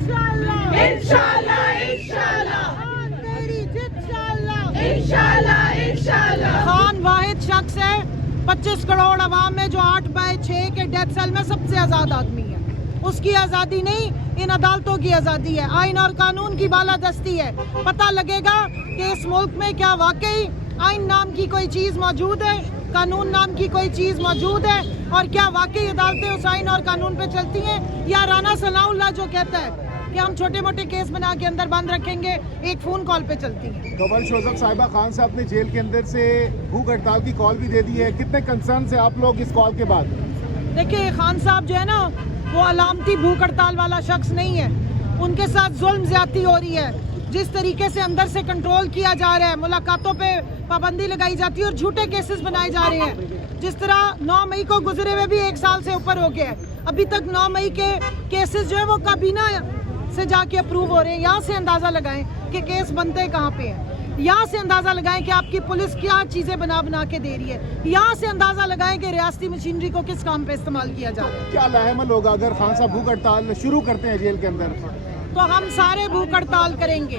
इंशाल्लाह इंशाल्लाह इंशाल्लाह इंशाल्लाह। खान वाहिद शख्स है 25 करोड़ आवाम में जो 8/6 के डेथ सेल में सबसे आज़ाद आदमी है। उसकी आज़ादी नहीं, इन अदालतों की आज़ादी है, आइन और कानून की बालादस्ती है। पता लगेगा कि इस मुल्क में क्या वाकई आइन नाम की कोई चीज़ मौजूद है, कानून नाम की कोई चीज़ मौजूद है, और क्या वाकई अदालतें उस आइन और कानून पे चलती हैं, या राना सनाउल्लाह जो कहता है कि हम छोटे मोटे केस बना के अंदर बंद रखेंगे, एक फ़ोन कॉल पे चलती हैं। कमल शोजब साहिबा, खान साहब ने जेल के अंदर से भूख हड़ताल की कॉल भी दे दी है, कितने कंसर्न से आप लोग इस कॉल के बाद? देखिए, खान साहब जो है ना, वो अलामती भूख हड़ताल वाला शख्स नहीं है। उनके साथ जुल्म ज्यादती हो रही है, जिस तरीके से अंदर से कंट्रोल किया जा रहा है, मुलाकातों पे पाबंदी लगाई जाती है और झूठे केसेस बनाए जा रहे हैं। जिस तरह 9 मई को गुजरे हुए भी 1 साल से ऊपर हो गया है, अभी तक 9 मई के केसेस जो है वो काबीना से जाके अप्रूव हो रहे हैं। यहाँ से अंदाज़ा लगाएं कि केस बनते कहाँ पे हैं, यहाँ से अंदाज़ा लगाएं कि आपकी पुलिस क्या चीज़ें बना के दे रही है, यहाँ से अंदाज़ा लगाएं कि रियासती मशीनरी को किस काम पे इस्तेमाल किया जा रहा है। क्या लाहेमल होगा अगर खान साहब भूख हड़ताल शुरू करते हैं जेल के अंदर? तो हम सारे भूख हड़ताल करेंगे,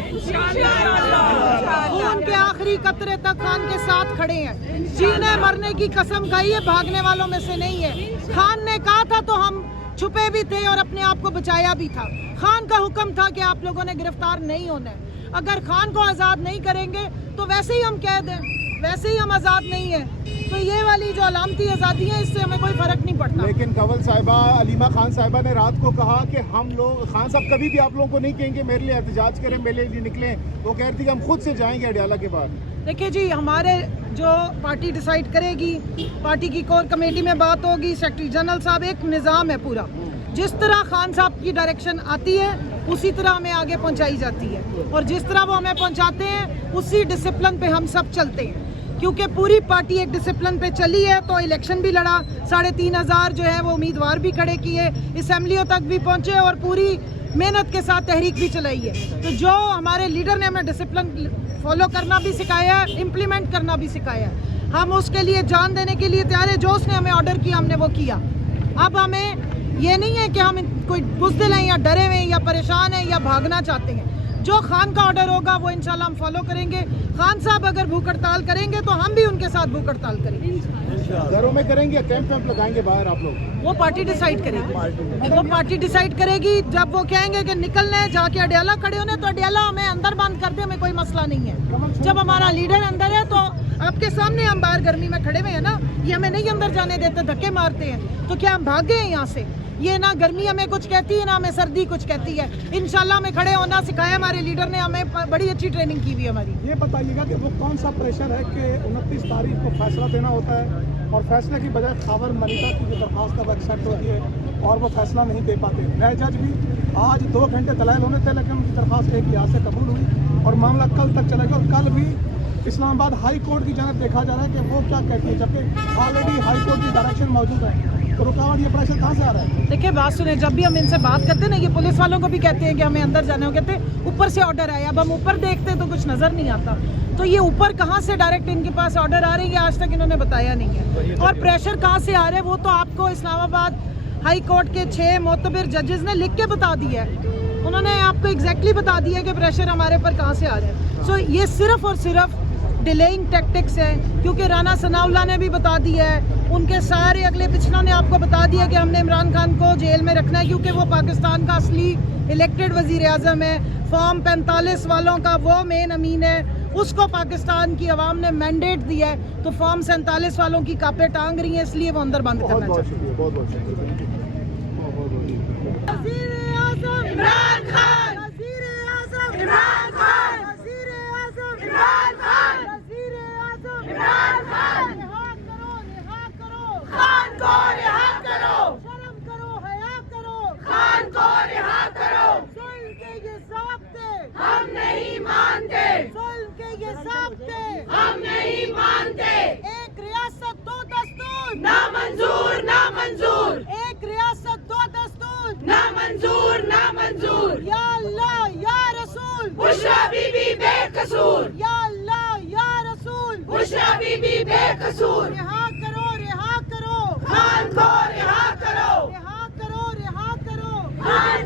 खून के आखिरी कतरे तक खान के साथ खड़े हैं। जीने मरने की कसम खाई है, भागने वालों में से नहीं है। खान ने कहा था तो हम छुपे भी थे और अपने आप को बचाया भी था। खान का हुक्म था कि आप लोगों ने गिरफ्तार नहीं होना है। अगर खान को आज़ाद नहीं करेंगे तो वैसे ही हम कैद हैं, वैसे ही हम आज़ाद नहीं है। तो ये वाली जो अलामती आज़ादी है, इससे हमें कोई फ़र्क नहीं पड़ता। लेकिन कंवल साहिबा, अलीमा खान साहिबा ने रात को कहा कि हम लोग, खान साहब कभी भी आप लोगों को नहीं कहेंगे मेरे लिए एहतजाज करें, मेरे लिए निकलें। वो कह रही थी कि हम खुद से जाएंगे अडयाला के बाद। देखिए जी, हमारे जो पार्टी डिसाइड करेगी, पार्टी की कोर कमेटी में बात होगी, सेक्रेटरी जनरल साहब, एक निज़ाम है पूरा। जिस तरह खान साहब की डायरेक्शन आती है उसी तरह हमें आगे पहुंचाई जाती है, और जिस तरह वो हमें पहुंचाते हैं उसी डिसिप्लिन पे हम सब चलते हैं। क्योंकि पूरी पार्टी एक डिसिप्लिन पे चली है, तो इलेक्शन भी लड़ा, 3,500 जो है वो उम्मीदवार भी खड़े किए, असेंबलियों तक भी पहुंचे और पूरी मेहनत के साथ तहरीक भी चलाई है। तो जो हमारे लीडर ने हमें डिसिप्लिन फॉलो करना भी सिखाया है, इम्प्लीमेंट करना भी सिखाया है, हम उसके लिए जान देने के लिए तैयार है। जो उसने हमें ऑर्डर किया हमने वो किया। अब हमें ये नहीं है कि हम कोई बुज़दिल हैं या डरे हुए हैं या परेशान हैं या भागना चाहते हैं। जो खान का ऑर्डर होगा वो इंशाल्लाह हम फॉलो करेंगे। खान साहब अगर भूख हड़ताल करेंगे तो हम भी उनके साथ भूख हड़ताल करेंगे। घरों में करेंगे, कैंप लगाएंगे बाहर आप लोग? वो पार्टी डिसाइड करेगी, वो पार्टी डिसाइड करेगी। जब वो कहेंगे कि निकलना है, जाके अडयाला खड़े होने, तो अडयाला हमें अंदर बंद कर दे, हमें कोई मसला नहीं है। जब हमारा लीडर अंदर है तो आपके सामने हम बाहर गर्मी में खड़े हुए हैं ना, ये हमें नहीं अंदर जाने देते, धक्के मारते हैं। तो क्या हम भाग गए हैं यहाँ से? ये ना गर्मी हमें कुछ कहती है, ना हमें सर्दी कुछ कहती है। इंशाल्लाह हमें खड़े होना सिखाया हमारे लीडर ने, हमें बड़ी अच्छी ट्रेनिंग की हुई है हमारी। ये बताइएगा कि वो कौन सा प्रेशर है कि 29 तारीख को फैसला देना होता है और फैसले की बजाय खावर मनीता की जो दरख्वास्त अब एक्सेप्ट होती है और वो फैसला नहीं दे पाते। नए जज भी आज 2 घंटे दलाइल होने थे, लेकिन उनकी दरख्वास्त एक लिहाज से कबूल हुई और मामला कल तक चलेगा। और कल भी इस्लामाबाद हाई कोर्ट की जानब देखा जा रहा है कि वो क्या कहती है, जबकि ऑलरेडी हाई कोर्ट की डायरेक्शन मौजूद है। तो रुकावट, ये प्रेशर कहाँ से आ रहा है? देखिए, बात सुने, जब भी हम इनसे बात करते हैं ना, ये पुलिस वालों को भी कहते हैं कि हमें अंदर जाना हो, कहते हैं ऊपर से ऑर्डर आया। अब हम ऊपर देखते तो कुछ नजर नहीं आता, तो ये ऊपर कहाँ से डायरेक्ट इनके पास ऑर्डर आ रही है, आज तक इन्होंने बताया नहीं है। और प्रेशर कहाँ से आ रहा है वो तो आपको इस्लामाबाद हाई कोर्ट के 6 मोतबर जजेस ने लिख के बता दिया है। उन्होंने आपको एग्जैक्टली बता दिया कि प्रेशर हमारे पर कहाँ से आ रहा है। सो ये सिर्फ और सिर्फ डिलेइंग टैक्टिक्स है, क्योंकि राना सनाउल्लाह ने भी बता दिया है, उनके सारे अगले पिछलों ने आपको बता दिया कि हमने इमरान खान को जेल में रखना है, क्योंकि वो पाकिस्तान का असली इलेक्टेड वजीर आज़म है। फॉर्म 45 वालों का वो मेन अमीन है, उसको पाकिस्तान की आवाम ने मैंडेट दिया है, तो फॉर्म 47 वालों की कापे टांग रही हैं, इसलिए वो अंदर बंद करना चाहते हैं। बहुत हम नहीं मानते। एक रियासत 2 दस्तूर, ना मंजूर, ना मंजूर। एक रियासत 2 दस्तूर, ना मंजूर, ना मंजूर। या अल्लाह या रसूल, बुशरा बीबी बेकसूर। या अल्लाह या रसूल, बुशरा बीबी बेकसूर। रिहा करो, रिहा करो खान को, रिहा करो, रिहा करो, रिहा करो खान